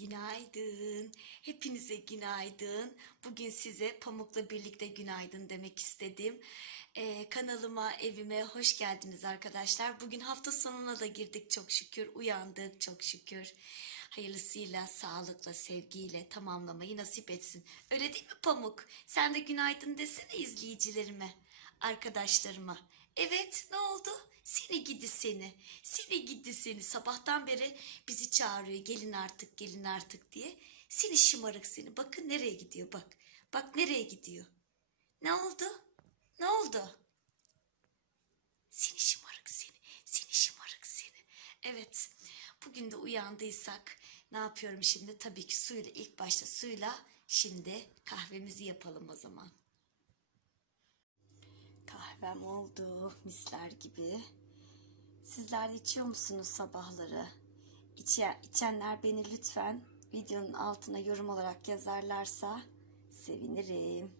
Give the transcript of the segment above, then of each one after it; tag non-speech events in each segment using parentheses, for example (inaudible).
Günaydın. Hepinize günaydın. Bugün size Pamuk'la birlikte günaydın demek istedim. Ee, kanalıma, evime hoş geldiniz arkadaşlar. Bugün hafta sonuna da girdik çok şükür. Uyandık çok şükür. Hayırlısıyla, sağlıkla, sevgiyle tamamlamayı nasip etsin. Öyle değil mi Pamuk? Sen de günaydın desene izleyicilerime, arkadaşlarıma. Evet, ne oldu? Seni gidi seni. Seni gidi seni. Sabahtan beri bizi çağırıyor. Gelin artık, gelin artık diye. Seni şımarık seni. Bakın nereye gidiyor bak. Bak nereye gidiyor. Ne oldu? Ne oldu? Seni şımarık seni. Seni şımarık seni. Evet. Bugün de uyandıysak ne yapıyorum şimdi? Tabii ki suyla ilk başta suyla şimdi kahvemizi yapalım o zaman. Kahvem oldu misler gibi. Sizler de içiyor musunuz sabahları? İçe, içenler beni lütfen videonun altına yorum olarak yazarlarsa sevinirim.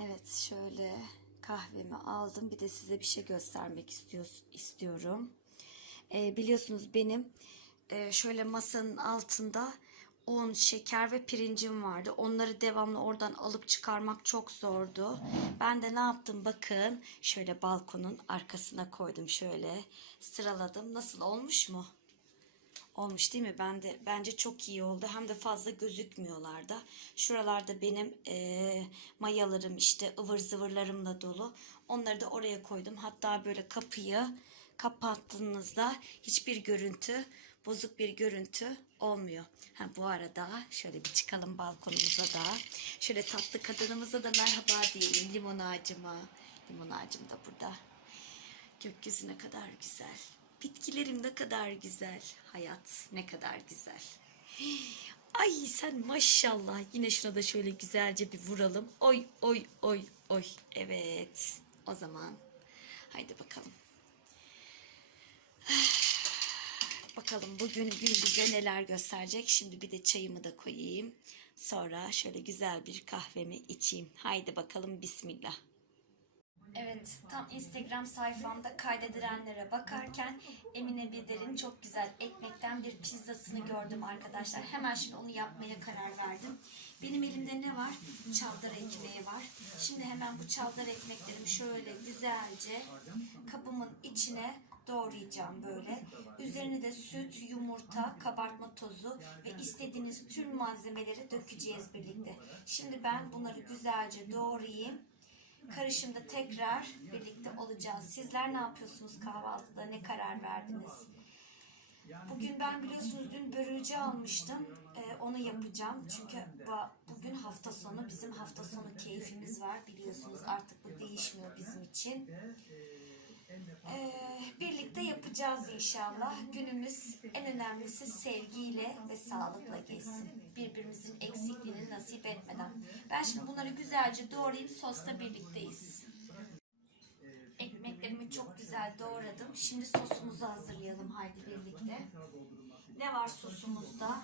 Evet şöyle kahvemi aldım. Bir de size bir şey göstermek istiyor, istiyorum. Ee, biliyorsunuz benim e, şöyle masanın altında un, şeker ve pirincim vardı. Onları devamlı oradan alıp çıkarmak çok zordu. Ben de ne yaptım bakın. Şöyle balkonun arkasına koydum şöyle. Sıraladım. Nasıl olmuş mu? Olmuş değil mi? Ben de bence çok iyi oldu. Hem de fazla gözükmüyorlar da. Şuralarda benim eee, mayalarım işte ıvır zıvırlarımla dolu. Onları da oraya koydum. Hatta böyle kapıyı kapattığınızda hiçbir görüntü, bozuk bir görüntü olmuyor. Ha, bu arada şöyle bir çıkalım balkonumuza da. Şöyle tatlı kadınımıza da merhaba diyelim limon ağacıma. Limon ağacım da burada. Gökyüzü ne kadar güzel. Bitkilerim ne kadar güzel. Hayat ne kadar güzel. (gasps) Ay sen maşallah. Yine şuna da şöyle güzelce bir vuralım. Oy oy oy oy. Evet. O zaman haydi bakalım. (sighs) Bakalım bugün gün bize neler gösterecek. Şimdi bir de çayımı da koyayım. Sonra şöyle güzel bir kahvemi içeyim. Haydi bakalım bismillah. Evet, tam Instagram sayfamda kaydedilenlere bakarken Emine Bider'in çok güzel ekmekten bir pizzasını gördüm arkadaşlar. Hemen şimdi onu yapmaya karar verdim. Benim elimde ne var? Çavdar ekmeği var. Şimdi hemen bu çavdar ekmeklerimi şöyle güzelce kabımın içine doğrayacağım böyle. Üzerine de süt, yumurta, kabartma tozu ve istediğiniz tüm malzemeleri dökeceğiz birlikte. Şimdi ben bunları güzelce doğrayayım. Karışımda tekrar birlikte olacağız. Sizler ne yapıyorsunuz kahvaltıda? Ne karar verdiniz? Bugün ben biliyorsunuz dün börülce almıştım. Ee, onu yapacağım. Çünkü bu- bugün hafta sonu. Bizim hafta sonu keyfimiz var. Biliyorsunuz artık bu değişmiyor bizim için. Ee, birlikte yapacağız inşallah. Günümüz en önemlisi sevgiyle ve sağlıkla geçsin. Birbirimizin eksikliğini nasip etmeden. Ben şimdi bunları güzelce doğrayıp sosla birlikteyiz. Ekmeklerimi çok güzel doğradım. Şimdi sosumuzu hazırlayalım haydi birlikte. Ne var sosumuzda?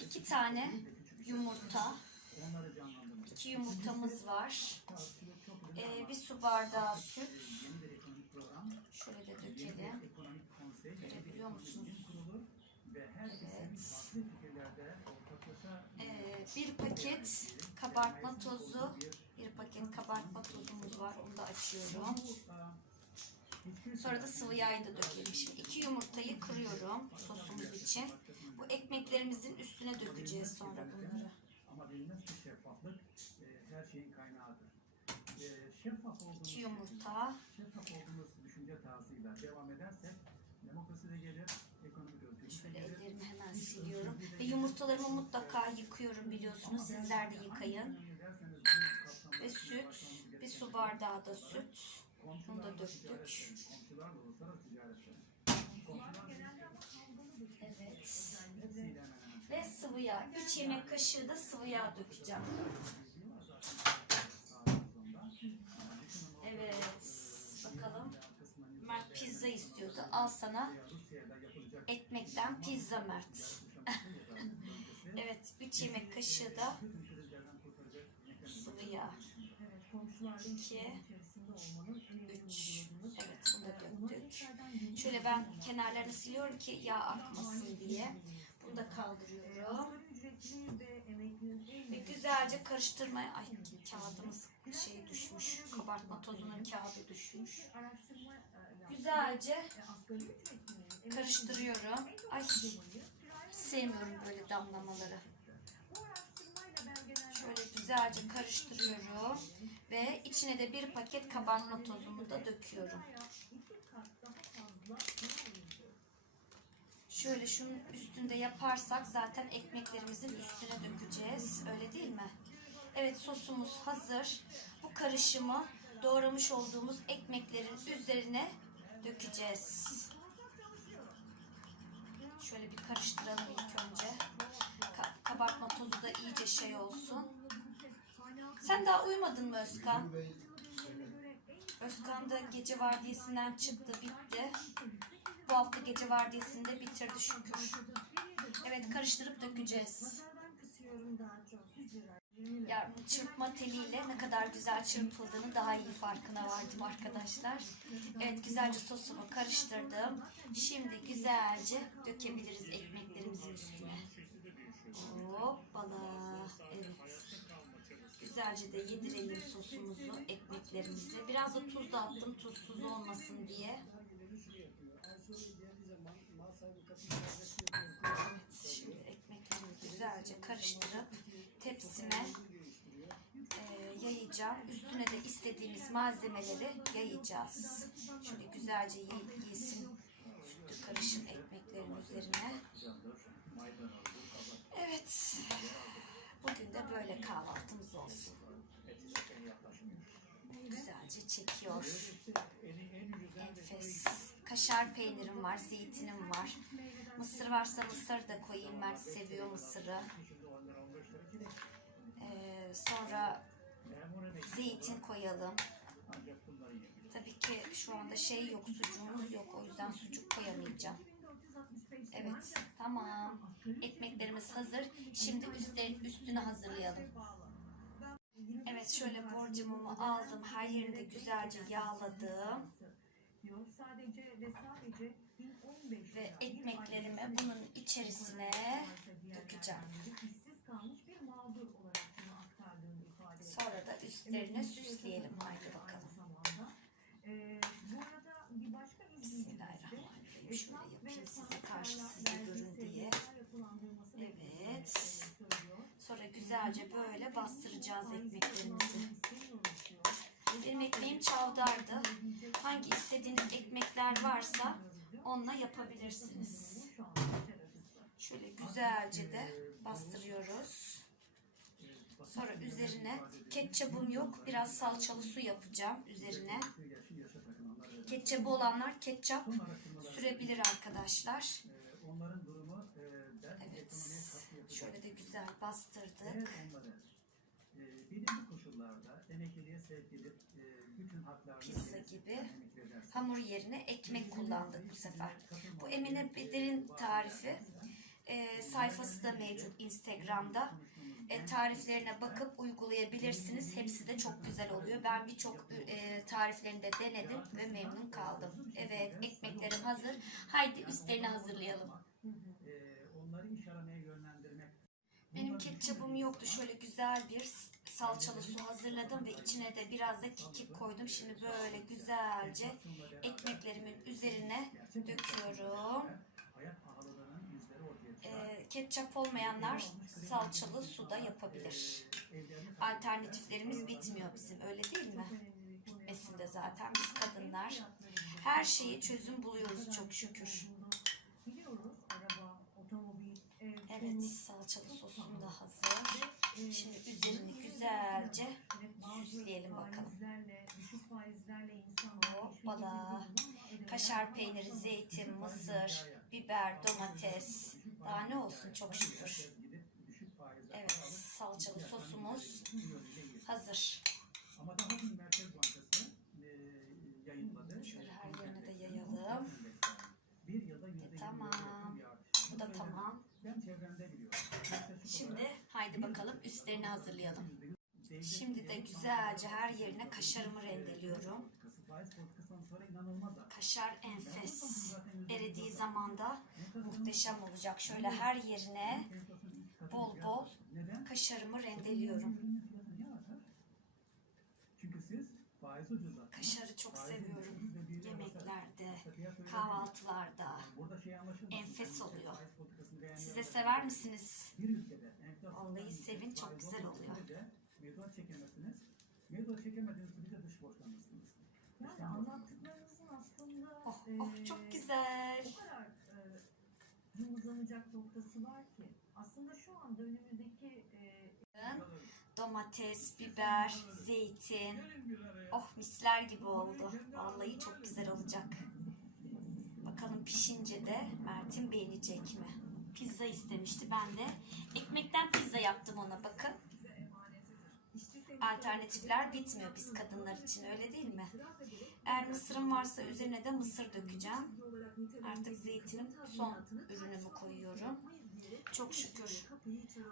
İki tane yumurta. İki yumurtamız var. Ee, bir su bardağı süt. Şöyle de dökelim. Görebiliyor musunuz? Evet. Ee, bir paket kabartma tozu. Bir paket kabartma tozumuz var. Onu da açıyorum. Sonra da sıvı yağı da dökelim. Şimdi iki yumurtayı kırıyorum sosumuz için. Bu ekmeklerimizin üstüne dökeceğiz sonra bunları. Ama şeffaflık e, her şeyin kaynağıdır. Şeffaf olduğumuz, İki yumurta. şeffaf olduğumuz düşünce tarzıyla devam edersek demokrasi de gelir, ekonomik özgürlük Şöyle gelir. ellerimi hemen siliyorum. Ve yumurtalarımı mutlaka yıkıyorum biliyorsunuz. Sizler de yıkayın. Ve süt. Bir su bardağı da süt. Bunu da döktük. komşularla uluslararası ticaretler. Evet. Ve sıvı yağ. 3 yemek kaşığı da sıvı yağ dökeceğim. Evet. Bakalım. Mert pizza istiyordu. Al sana ekmekten pizza Mert. (laughs) evet. 3 yemek kaşığı da sıvı yağ. İki, üç. Evet bunu da döktük. Şöyle ben kenarlarını siliyorum ki yağ akmasın diye. Bunu da kaldırıyorum. Ve güzelce karıştırmaya... Ay kağıdımız şey düşmüş. Kabartma tozunun kağıdı düşmüş. Güzelce karıştırıyorum. Ay sevmiyorum böyle damlamaları. Şöyle güzelce karıştırıyorum. Ve içine de bir paket kabartma tozumu da döküyorum. Şöyle şunun üstünde yaparsak zaten ekmeklerimizin üstüne dökeceğiz. Öyle değil mi? Evet sosumuz hazır. Bu karışımı doğramış olduğumuz ekmeklerin üzerine dökeceğiz. Şöyle bir karıştıralım ilk önce. Ka- kabartma tozu da iyice şey olsun. Sen daha uyumadın mı Özkan? Özkan da gece vardiyasından çıktı, bitti. Bu hafta gece vardiyasını bitirdi şükür. Evet karıştırıp dökeceğiz. Pazardan kısıyorum daha çok 100 lira. 20 lira. Ya bu çırpma teliyle ne kadar güzel çırpıldığını daha iyi farkına vardım arkadaşlar. Evet güzelce sosumu karıştırdım. Şimdi güzelce dökebiliriz ekmeklerimizin üstüne. Hoppala. Evet. Güzelce de yedirelim sosumuzu, ekmeklerimizi. Biraz da tuz da attım tuzsuz olmasın diye. Evet, şimdi ekmeklerimi güzelce karıştırıp tepsime e, yayacağım. Üstüne de istediğimiz malzemeleri yayacağız. Şöyle güzelce ye- yesin sütlü karışım ekmeklerin üzerine. Evet. Bugün de böyle kahvaltımız olsun. Güzelce çekiyor. Enfes. Kaşar peynirim var, zeytinim var. Mısır varsa mısır da koyayım. Mert seviyor mısırı. Ee, sonra zeytin koyalım. Tabii ki şu anda şey yok, sucuğumuz yok. O yüzden sucuk koyamayacağım. Evet, tamam. Ekmeklerimiz hazır. Şimdi üstlerin üstünü hazırlayalım. Evet, şöyle borcamımı aldım. Her yerini güzelce yağladım. Ve sadece 1015 Ve lira. ekmeklerimi bunun içerisine dökeceğim. İşsiz kalmış bir mağdur olarak bunu aktardığını ifade etti. Sonra da üstlerini süsleyelim. Haydi bakalım. Ee, bu arada bir Bismillahirrahmanirrahim. Şöyle yapayım size karşı sizi görün diye. Evet. Sonra güzelce böyle bastıracağız ekmeklerimizi. Benim ekmeğim çavdardı. Hangi istediğiniz ekmekler varsa onunla yapabilirsiniz. Şöyle güzelce de bastırıyoruz. Sonra üzerine ketçabım yok. Biraz salçalı su yapacağım üzerine. Ketçabı olanlar ketçap sürebilir arkadaşlar. Evet. Şöyle de güzel bastırdık. e, belirli koşullarda emekliliğe sevk edip e, bütün haklarını Pizza gibi Hamur yerine ekmek kullandık bu sefer. Bu Emine Bedir'in tarifi. E, sayfası da mevcut Instagram'da. E, tariflerine bakıp uygulayabilirsiniz. Hepsi de çok güzel oluyor. Ben birçok e, tariflerini de denedim ve memnun kaldım. Evet ekmeklerim hazır. Haydi üstlerini hazırlayalım. Benim ketçabım yoktu. Şöyle güzel bir salçalı su hazırladım ve içine de biraz da kekik koydum. Şimdi böyle güzelce ekmeklerimin üzerine döküyorum. Ee, ketçap olmayanlar salçalı suda yapabilir. Alternatiflerimiz bitmiyor bizim öyle değil mi? Bitmesinde zaten biz kadınlar her şeyi çözüm buluyoruz çok şükür. Evet salçalı sosum da hazır. Şimdi üzerini güzelce süsleyelim bakalım. Hoppala. Kaşar peyniri, zeytin, mısır, biber, domates. Daha ne olsun çok şükür. Evet salçalı sosumuz hazır. Ama daha dün Merkez Bankası e, yayınladı. Şöyle her yerine de yayalım. Bir yılda yüzde tamam. Bu da tamam. Ben çevremde biliyorum. Yaklaşık Şimdi haydi bakalım üstlerini hazırlayalım. Şimdi de güzelce her yerine kaşarımı rendeliyorum. Kaşar enfes. Eridiği zaman da muhteşem olacak. Şöyle her yerine bol bol kaşarımı rendeliyorum. Kaşarı çok seviyorum. bir Yemeklerde, kahvaltılarda. Şey. Enfes Yani oluyor. Siz de sever misiniz? Bir Vallahi sevin, çok güzel oluyor. Mevduat çekemezsiniz. Mevduat çekemediğiniz sürece dış borçlanırsınız. Yani aslında Oh çok güzel. o kadar eee yumuzlanacak noktası var ki. Aslında şu anda önümüzdeki eee Domates, biber, zeytin. Oh misler gibi oldu. Vallahi çok güzel olacak. Bakalım pişince de Mert'in beğenecek mi? Pizza istemişti ben de. Ekmekten pizza yaptım ona bakın. Alternatifler bitmiyor biz kadınlar için öyle değil mi? Eğer mısırım varsa üzerine de mısır dökeceğim. Artık zeytinim son ürünümü koyuyorum. Çok şükür.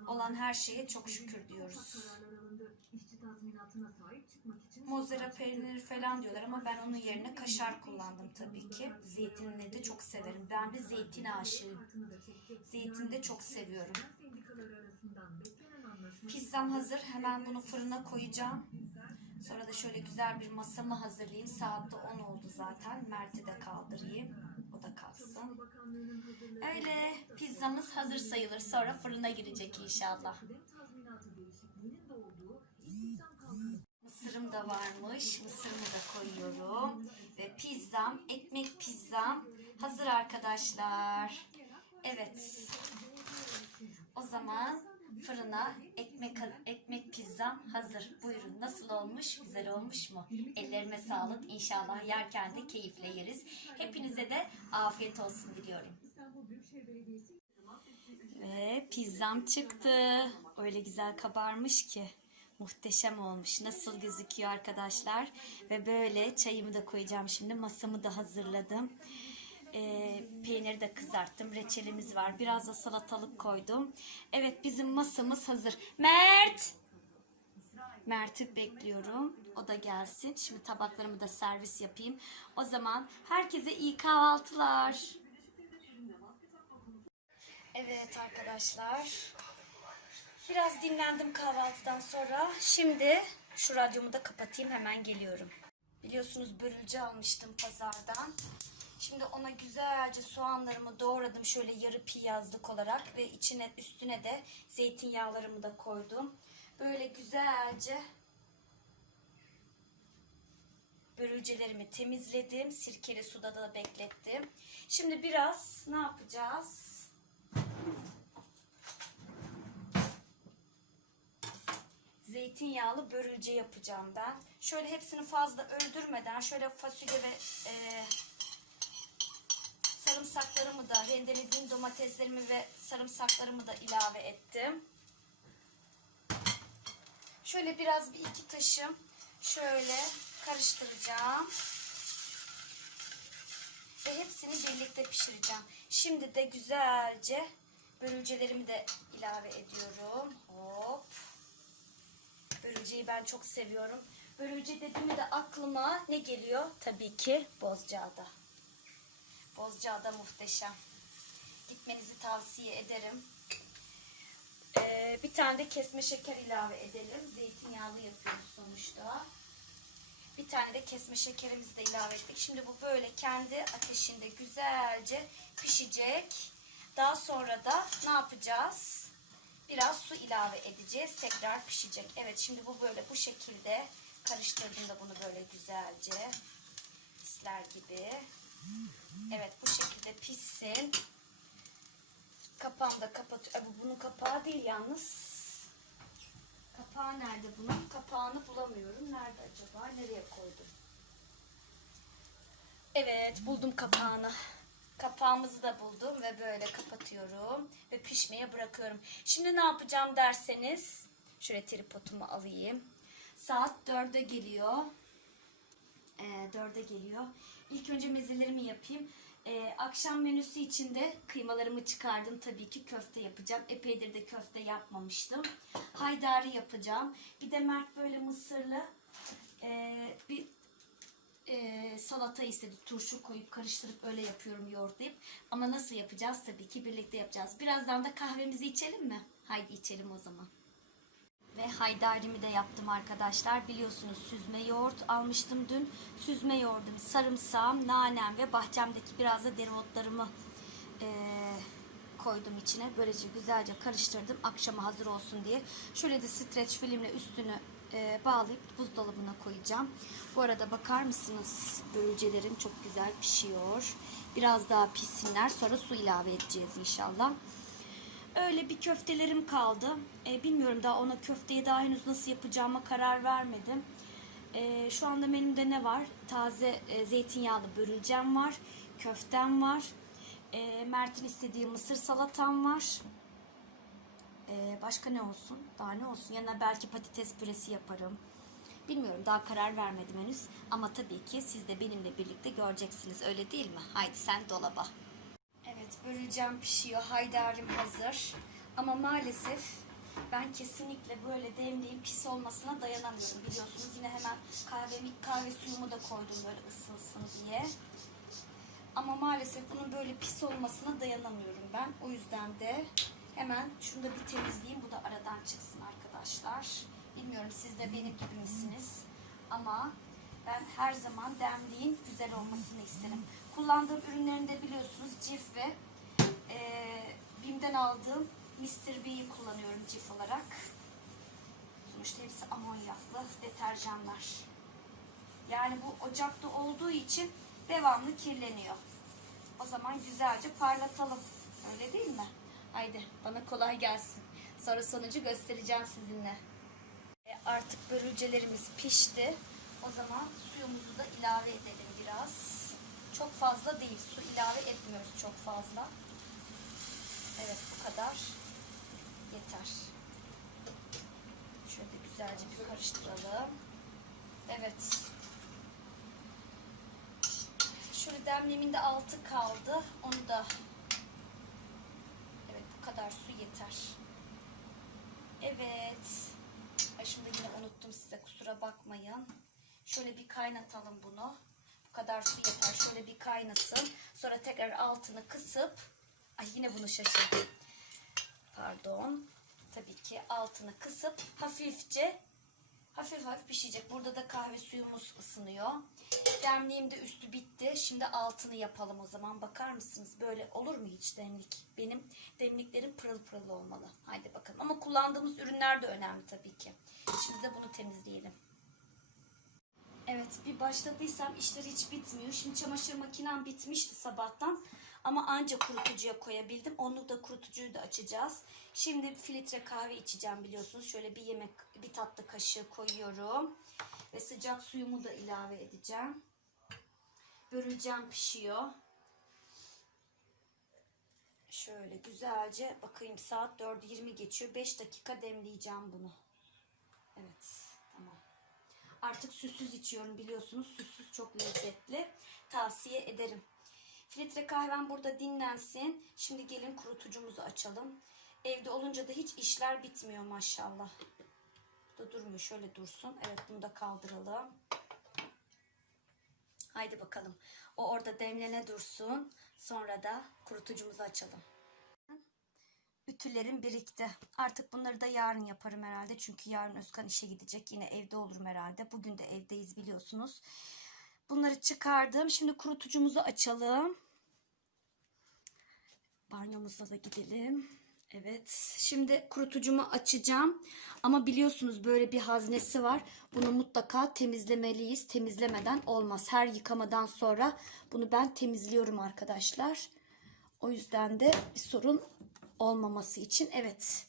Olan her şeye çok şükür diyoruz. Mozzarella peyniri falan diyorlar ama ben onun yerine kaşar kullandım tabii ki. Zeytinini de çok severim. Ben de zeytin aşığıyım. Zeytini de çok seviyorum. Pizzam hazır. Hemen bunu fırına koyacağım. Sonra da şöyle güzel bir masamı hazırlayayım. Saat de 10 oldu zaten. Mert'i de kaldırayım. O da kalksın. Öyle pizzamız hazır sayılır. Sonra fırına girecek inşallah. Mısırım da varmış. Mısırımı da koyuyorum. Ve pizzam, ekmek pizzam hazır arkadaşlar. Evet. O zaman fırına ekmek ekmek pizzam hazır. Buyurun. Nasıl olmuş? Güzel olmuş mu? Ellerime sağlık. İnşallah yerken de keyifle yeriz. Hepinize de afiyet olsun diliyorum. Ve pizzam çıktı. Öyle güzel kabarmış ki. Muhteşem olmuş. Nasıl gözüküyor arkadaşlar? Ve böyle çayımı da koyacağım şimdi. Masamı da hazırladım. Ee, peyniri de kızarttım. Reçelimiz var. Biraz da salatalık koydum. Evet bizim masamız hazır. Mert! Mert'i bekliyorum. O da gelsin. Şimdi tabaklarımı da servis yapayım. O zaman herkese iyi kahvaltılar. Evet arkadaşlar. Biraz dinlendim kahvaltıdan sonra. Şimdi şu radyomu da kapatayım hemen geliyorum. Biliyorsunuz börülce almıştım pazardan. Şimdi ona güzelce soğanlarımı doğradım şöyle yarı piyazlık olarak ve içine üstüne de zeytinyağlarımı da koydum. Böyle güzelce börülcelerimi temizledim. Sirkeli suda da beklettim. Şimdi biraz ne yapacağız? zeytinyağlı börülce yapacağım ben. Şöyle hepsini fazla öldürmeden şöyle fasulye ve e, sarımsaklarımı da rendelediğim domateslerimi ve sarımsaklarımı da ilave ettim. Şöyle biraz bir iki taşım şöyle karıştıracağım. Ve hepsini birlikte pişireceğim. Şimdi de güzelce börülcelerimi de ilave ediyorum. Hop. Börülceyi ben çok seviyorum. Börülce dediğimde de aklıma ne geliyor? Tabii ki Bozcaada. Bozcaada muhteşem. Gitmenizi tavsiye ederim. Ee, bir tane de kesme şeker ilave edelim. Zeytinyağlı yapıyoruz sonuçta. Bir tane de kesme şekerimizi de ilave ettik. Şimdi bu böyle kendi ateşinde güzelce pişecek. Daha sonra da ne yapacağız? Biraz su ilave edeceğiz. Tekrar pişecek. Evet şimdi bu böyle bu şekilde karıştırdığımda bunu böyle güzelce pisler gibi. Evet bu şekilde pişsin. Kapağını da kapat. E, bu bunun kapağı değil yalnız. Kapağı nerede bunun? Kapağını bulamıyorum. Nerede acaba? Nereye koydum? Evet buldum kapağını. Kapağımızı da buldum ve böyle kapatıyorum ve pişmeye bırakıyorum. Şimdi ne yapacağım derseniz şöyle tripodumu alayım. Saat 4'e geliyor. Ee, 4'e geliyor. İlk önce mezelerimi yapayım. Ee, akşam menüsü için de kıymalarımı çıkardım. Tabii ki köfte yapacağım. Epeydir de köfte yapmamıştım. Haydari yapacağım. Bir de Mert böyle mısırlı ee, bir e, salata istedi. Turşu koyup karıştırıp öyle yapıyorum yoğurtlayıp. Ama nasıl yapacağız? Tabii ki birlikte yapacağız. Birazdan da kahvemizi içelim mi? Haydi içelim o zaman. Ve haydarimi de yaptım arkadaşlar. Biliyorsunuz süzme yoğurt almıştım dün. Süzme yoğurdum, sarımsağım, nanem ve bahçemdeki biraz da dereotlarımı eee, koydum içine. Böylece güzelce karıştırdım akşama hazır olsun diye. Şöyle de streç filmle üstünü eee, bağlayıp buzdolabına koyacağım. Bu arada bakar mısınız? Börülcelerim çok güzel pişiyor. Biraz daha pişsinler sonra su ilave edeceğiz inşallah. Öyle bir köftelerim kaldı. E, bilmiyorum daha ona köfteyi daha henüz nasıl yapacağıma karar vermedim. E, şu anda menümde ne var? Taze e, zeytinyağlı börülcem var. Köftem var. E, Mert'in istediği mısır salatam var. E, başka ne olsun? Daha ne olsun? Yanına belki patates püresi yaparım. Bilmiyorum daha karar vermedim henüz. Ama tabii ki siz de benimle birlikte göreceksiniz. Öyle değil mi? Haydi sen dolaba. Börülcem pişiyor. Haydarim hazır. Ama maalesef ben kesinlikle böyle demliğin pis olmasına dayanamıyorum. Biliyorsunuz yine hemen kahvemi, kahve suyumu da koydum böyle ısınsın diye. Ama maalesef bunun böyle pis olmasına dayanamıyorum ben. O yüzden de hemen şunu da bir temizleyeyim. Bu da aradan çıksın arkadaşlar. Bilmiyorum siz de benim gibi misiniz? Ama ben her zaman demliğin güzel olmasını isterim. Kullandığım ürünlerini de biliyorsunuz Cif ve eee Bim'den aldığım Mr. B'yi kullanıyorum Cif olarak. Sonuçta hepsi amonyaklı deterjanlar. Yani bu ocakta olduğu için devamlı kirleniyor. O zaman güzelce parlatalım. Öyle değil mi? Haydi bana kolay gelsin. Sonra sonucu göstereceğim sizinle. E, Artık börülcelerimiz pişti. O zaman suyumuzu da ilave edelim biraz. Çok fazla değil. Su ilave etmiyoruz çok fazla. Evet bu kadar. Yeter. Şöyle güzelce bir karıştıralım. Evet. Şöyle demlemin de altı kaldı. Onu da Evet bu kadar su yeter. Evet. Ay şimdi yine unuttum size kusura bakmayın. Şöyle bir kaynatalım bunu. Kadar su yeter. Şöyle bir kaynasın. Sonra tekrar altını kısıp ay yine bunu şaşırdım. Pardon. Tabii ki altını kısıp hafifçe hafif hafif pişecek. Burada da kahve suyumuz ısınıyor. Demliğim de üstü bitti. Şimdi altını yapalım o zaman. Bakar mısınız? Böyle olur mu hiç demlik? Benim demliklerim pırıl pırıl olmalı. Haydi bakalım. Ama kullandığımız ürünler de önemli tabii ki. Şimdi de bunu temizleyelim. Evet bir başladıysam işler hiç bitmiyor. Şimdi çamaşır makinem bitmişti sabahtan. Ama anca kurutucuya koyabildim. Onu da kurutucuyu da açacağız. Şimdi filtre kahve içeceğim biliyorsunuz. Şöyle bir yemek bir tatlı kaşığı koyuyorum. Ve sıcak suyumu da ilave edeceğim. Börülcem pişiyor. Şöyle güzelce bakayım saat 4.20 geçiyor. 5 dakika demleyeceğim bunu. Evet. Artık süssüz içiyorum biliyorsunuz. Süssüz çok lezzetli. Tavsiye ederim. Filtre kahvem burada dinlensin. Şimdi gelin kurutucumuzu açalım. Evde olunca da hiç işler bitmiyor maşallah. Bu da durmuyor. Şöyle dursun. Evet bunu da kaldıralım. Haydi bakalım. O orada demlene dursun. Sonra da kurutucumuzu açalım. Ütülerim birikti. Artık bunları da yarın yaparım herhalde. Çünkü yarın Özkan işe gidecek. Yine evde olurum herhalde. Bugün de evdeyiz biliyorsunuz. Bunları çıkardım. Şimdi kurutucumuzu açalım. Banyomuzda da gidelim. Evet. Şimdi kurutucumu açacağım. Ama biliyorsunuz böyle bir haznesi var. Bunu mutlaka temizlemeliyiz. Temizlemeden olmaz. Her yıkamadan sonra bunu ben temizliyorum arkadaşlar. O yüzden de bir sorun olmaması için. Evet.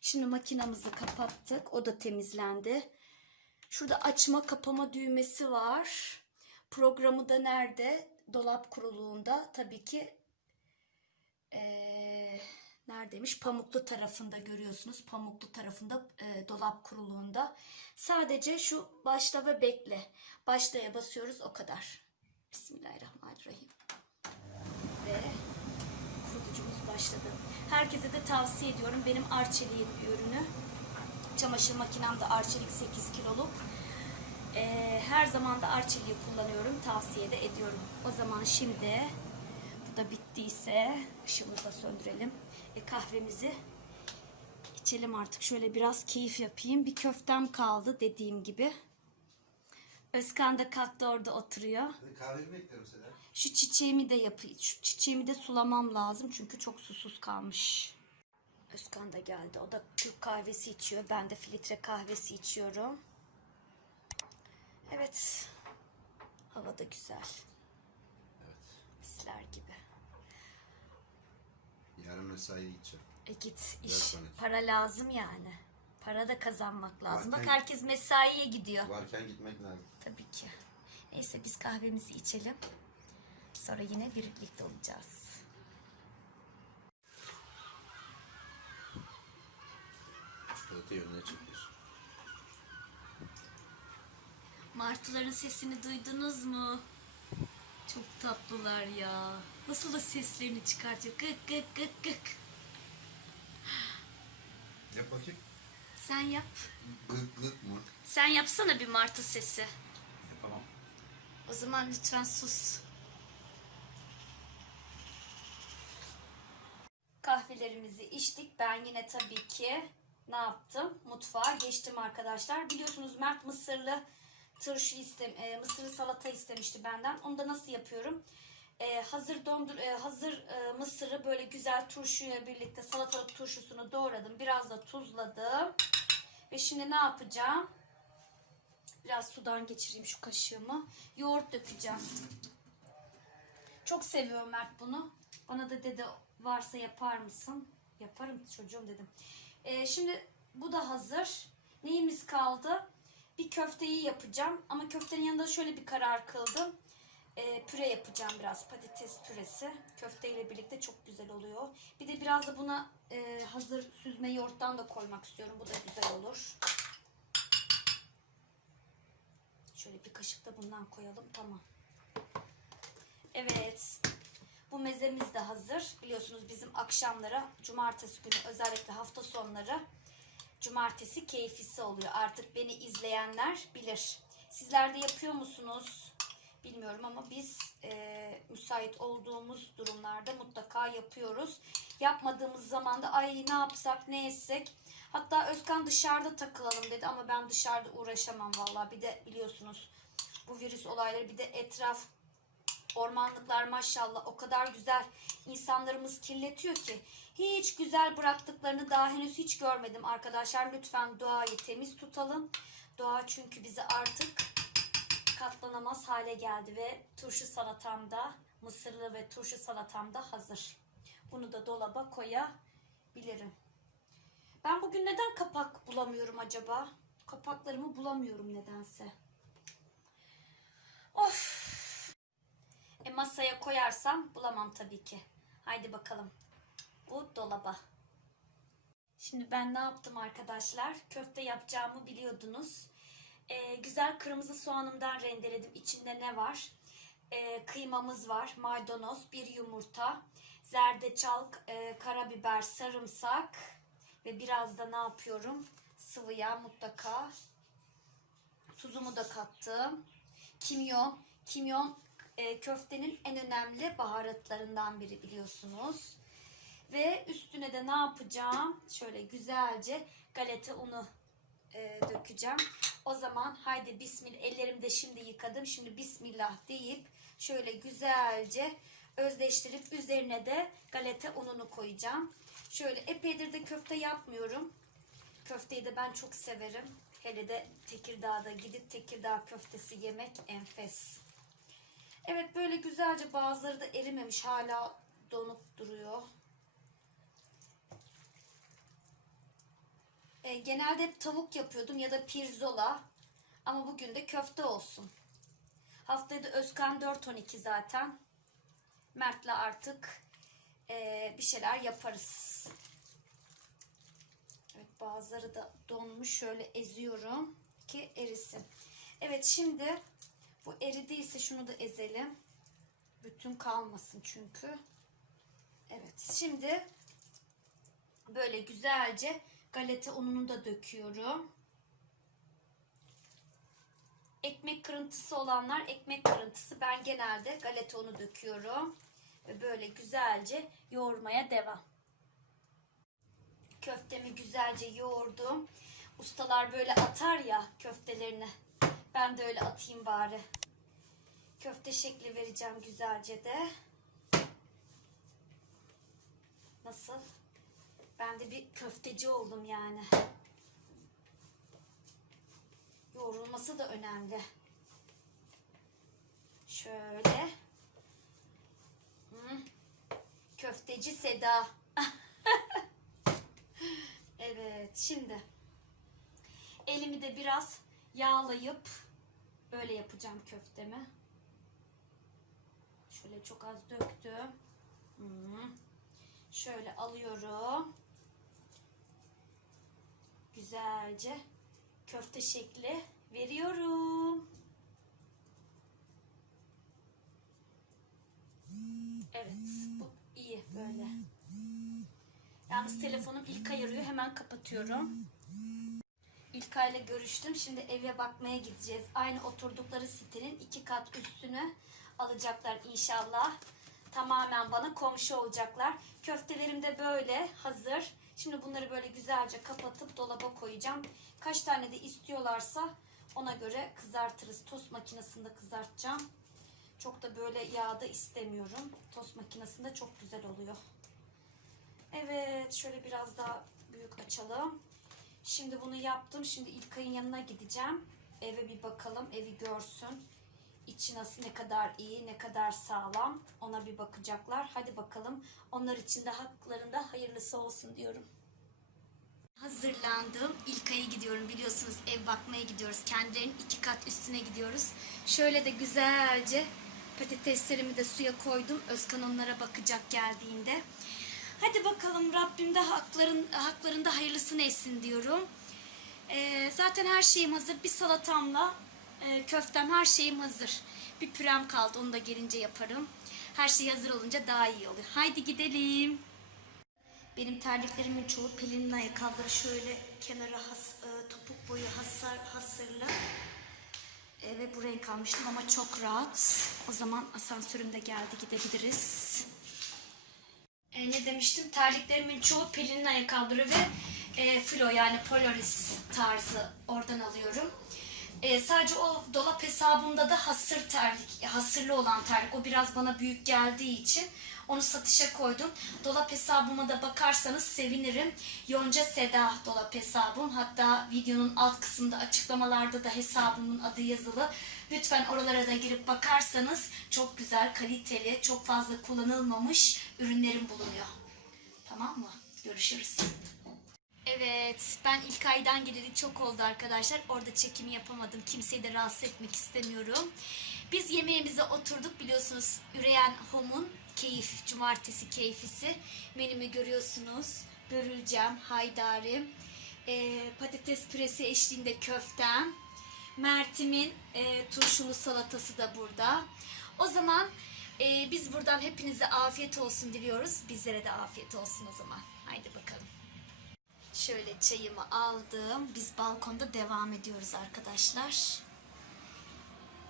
Şimdi makinamızı kapattık. O da temizlendi. Şurada açma kapama düğmesi var. Programı da nerede? Dolap kuruluğunda. Tabii ki eee, neredeymiş? Pamuklu tarafında görüyorsunuz. Pamuklu tarafında eee, dolap kuruluğunda. Sadece şu başla ve bekle. Başlaya basıyoruz o kadar. Bismillahirrahmanirrahim. Ve başladı. Herkese de tavsiye ediyorum. Benim Arçelik'in ürünü. Çamaşır makinem de Arçelik 8 kiloluk. Ee, her zaman da Arçelik'i kullanıyorum. Tavsiye de ediyorum. O zaman şimdi bu da bittiyse ışığımızı da söndürelim. E, kahvemizi içelim artık. Şöyle biraz keyif yapayım. Bir köftem kaldı dediğim gibi. Özkan da kalktı orada oturuyor. Kahveni bekliyorum seni. Şu çiçeğimi de yapayım. Şu çiçeğimi de sulamam lazım çünkü çok susuz kalmış. Özkan da geldi. O da Türk kahvesi içiyor. Ben de filtre kahvesi içiyorum. Evet. Hava da güzel. Evet. Misler gibi. Yarın mesaiye gideceğim. E git iş. Para lazım yani. Para da kazanmak lazım. Bak Varken- herkes mesaiye gidiyor. Varken gitmek lazım. Tabii ki. Neyse biz kahvemizi içelim. Sonra yine birlikte olacağız. Çikolata yönüne çekiyorsun. Martıların sesini duydunuz mu? Çok tatlılar ya. Nasıl da seslerini çıkartıyor. Gık gık gık gık. Yap bakayım. Sen yap. Gık gık mı? Sen yapsana bir martı sesi. Yapamam. O zaman lütfen sus. Kahvelerimizi içtik. Ben yine tabii ki ne yaptım? Mutfağa geçtim arkadaşlar. Biliyorsunuz Mert mısırlı turşu istem e, mısırlı salata istemişti benden. Onu da nasıl yapıyorum? E, hazır dondur e, hazır e, mısırı böyle güzel turşuyla birlikte salatalık turşusunu doğradım. Biraz da tuzladım. Ve şimdi ne yapacağım? Biraz sudan geçireyim şu kaşığımı. Yoğurt dökeceğim. Çok seviyorum Mert bunu. Bana da dedi varsa yapar mısın? Yaparım çocuğum dedim. Ee, şimdi bu da hazır. Neyimiz kaldı? Bir köfteyi yapacağım. Ama köftenin yanında şöyle bir karar kıldım. Ee, püre yapacağım biraz. Patates püresi. Köfteyle birlikte çok güzel oluyor. Bir de biraz da buna e, hazır süzme yoğurttan da koymak istiyorum. Bu da güzel olur. Şöyle bir kaşık da bundan koyalım. Tamam. Evet. Bu mezemiz de hazır. Biliyorsunuz bizim akşamlara cumartesi günü özellikle hafta sonları cumartesi keyfisi oluyor. Artık beni izleyenler bilir. Sizler de yapıyor musunuz? Bilmiyorum ama biz e, müsait olduğumuz durumlarda mutlaka yapıyoruz. Yapmadığımız zaman da ay ne yapsak ne etsek. Hatta Özkan dışarıda takılalım dedi ama ben dışarıda uğraşamam vallahi. Bir de biliyorsunuz bu virüs olayları bir de etraf ormanlıklar maşallah o kadar güzel insanlarımız kirletiyor ki hiç güzel bıraktıklarını daha henüz hiç görmedim arkadaşlar. Lütfen doğayı temiz tutalım. Doğa çünkü bizi artık katlanamaz hale geldi ve turşu salatam da mısırlı ve turşu salatam da hazır. Bunu da dolaba koyabilirim. Ben bugün neden kapak bulamıyorum acaba? Kapaklarımı bulamıyorum nedense. Of. E masaya koyarsam bulamam tabii ki. Haydi bakalım. Bu dolaba. Şimdi ben ne yaptım arkadaşlar? Köfte yapacağımı biliyordunuz. E, güzel kırmızı soğanımdan rendeledim. İçinde ne var? E, kıymamız var. Maydanoz, bir yumurta, zerdeçal, e, karabiber, sarımsak ve biraz da ne yapıyorum? Sıvı yağ mutlaka. Tuzumu da kattım. Kimyon. Kimyon e, köftenin en önemli baharatlarından biri biliyorsunuz. Ve üstüne de ne yapacağım? Şöyle güzelce galeta unu e, dökeceğim. O zaman haydi bismillah. Ellerimi de şimdi yıkadım. Şimdi bismillah deyip şöyle güzelce özleştirip üzerine de galeta ununu koyacağım. Şöyle epeydir de köfte yapmıyorum. Köfteyi de ben çok severim. Hele de Tekirdağ'da gidip Tekirdağ köftesi yemek enfes. Evet böyle güzelce bazıları da erimemiş hala donup duruyor. E, genelde hep tavuk yapıyordum ya da pirzola. Ama bugün de köfte olsun. Haftaya da Özkan 4-12 zaten. Mert'le artık e, bir şeyler yaparız. Evet bazıları da donmuş. Şöyle eziyorum ki erisin. Evet şimdi bu eridiyse şunu da ezelim. Bütün kalmasın çünkü. Evet şimdi böyle güzelce galeta ununu da döküyorum. ekmek kırıntısı olanlar ekmek kırıntısı. Ben genelde galeta unu döküyorum. Ve böyle güzelce yoğurmaya devam. Köftemi güzelce yoğurdum. Ustalar böyle atar ya köftelerini. Ben de öyle atayım bari. Köfte şekli vereceğim güzelce de. Nasıl? Ben de bir köfteci oldum yani. Yoğrulması da önemli. Şöyle. Hı. Köfteci Seda. (laughs) evet, şimdi elimi de biraz yağlayıp böyle yapacağım köftemi. Şöyle çok az döktüm. Hı. Şöyle alıyorum. Güzelce köfte şekli veriyorum. Evet, bu iyi böyle. Yalnız telefonum İlkay arıyor. Hemen kapatıyorum. İlkay ile görüştüm. Şimdi eve bakmaya gideceğiz. Aynı oturdukları sitenin iki kat üstünü alacaklar inşallah. Tamamen bana komşu olacaklar. Köftelerim de böyle hazır. Şimdi bunları böyle güzelce kapatıp dolaba koyacağım. Kaç tane de istiyorlarsa ona göre kızartırız. Tost makinesinde kızartacağım. Çok da böyle yağda istemiyorum. Tost makinesinde çok güzel oluyor. Evet şöyle biraz daha büyük açalım. Şimdi bunu yaptım. Şimdi İlkay'ın yanına gideceğim. Eve bir bakalım. Evi görsün. İçi nasıl ne kadar iyi, ne kadar sağlam. Ona bir bakacaklar. Hadi bakalım. Onlar için de haklarında hayırlısı olsun diyorum. Hazırlandım. İlkay'a gidiyorum. Biliyorsunuz ev bakmaya gidiyoruz. Kendilerinin iki kat üstüne gidiyoruz. Şöyle de güzelce patateslerimi de suya koydum. Özkan onlara bakacak geldiğinde. Hadi bakalım Rabbim de hakların, haklarında hayırlısını etsin diyorum. Ee, zaten her şeyim hazır. Bir salatamla köftem her şeyim hazır. Bir pürem kaldı onu da gelince yaparım. Her şey hazır olunca daha iyi oluyor. Haydi gidelim. Benim terliklerimin çoğu Pelin'in ayakkabıları şöyle kenara has, e, topuk boyu hasar, hasırlı. E, ve bu renk almıştım ama çok rahat. O zaman asansörüm de geldi gidebiliriz. E, ne demiştim? Terliklerimin çoğu Pelin'in ayakkabıları ve e, filo yani Polaris tarzı oradan alıyorum. E, sadece o dolap hesabımda da hasır terlik, hasırlı olan terlik. O biraz bana büyük geldiği için onu satışa koydum. Dolap hesabıma da bakarsanız sevinirim. Yonca Seda dolap hesabım. Hatta videonun alt kısmında açıklamalarda da hesabımın adı yazılı. Lütfen oralara da girip bakarsanız çok güzel, kaliteli, çok fazla kullanılmamış ürünlerim bulunuyor. Tamam mı? Görüşürüz. Evet, ben ilk aydan geleli çok oldu arkadaşlar. Orada çekimi yapamadım. Kimseyi de rahatsız etmek istemiyorum. Biz yemeğimize oturduk biliyorsunuz. Üreyen Home'un keyif, cumartesi keyfisi. Menümü görüyorsunuz. Börülcem, haydarim, e, patates püresi eşliğinde köftem. Mert'imin e, turşulu salatası da burada. O zaman e, biz buradan hepinize afiyet olsun diliyoruz. Bizlere de afiyet olsun o zaman. Şöyle çayımı aldım. Biz balkonda devam ediyoruz arkadaşlar.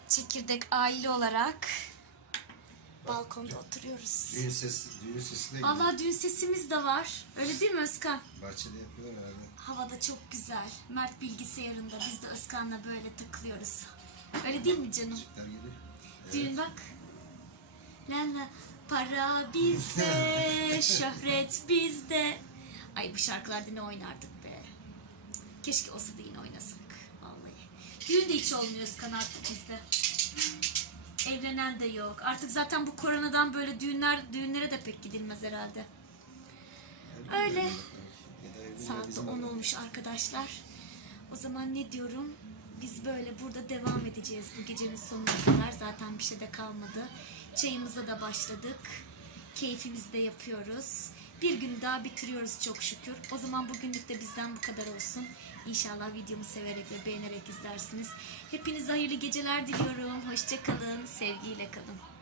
Çekirdek aile olarak balkonda oturuyoruz. Düğün sesi, düğün sesi de Allah düğün sesimiz de var. Öyle değil mi Özkan? Bahçede yapıyorlar herhalde. Havada çok güzel. Mert bilgisayarında biz de Özkan'la böyle takılıyoruz. Öyle değil mi canım? Çocuklar geliyor. Düğün bak. La la para bizde, (laughs) şöhret bizde. Ay bu şarkılarda ne oynardık be. Keşke olsa da yine oynasak. Vallahi. Düğün de hiç olmuyor Özkan artık bizde. Evlenen de yok. Artık zaten bu koronadan böyle düğünler düğünlere de pek gidilmez herhalde. Öyle. Saat de bizim 10 arada. olmuş arkadaşlar. O zaman ne diyorum? Biz böyle burada devam edeceğiz bu gecenin sonuna kadar. Zaten bir şey de kalmadı. Çayımıza da başladık. Keyfimizi de yapıyoruz. Bir gün daha bitiriyoruz çok şükür. O zaman bugünlük de bizden bu kadar olsun. İnşallah videomu severek ve beğenerek izlersiniz. Hepinize hayırlı geceler diliyorum. Hoşça kalın. Sevgiyle kalın.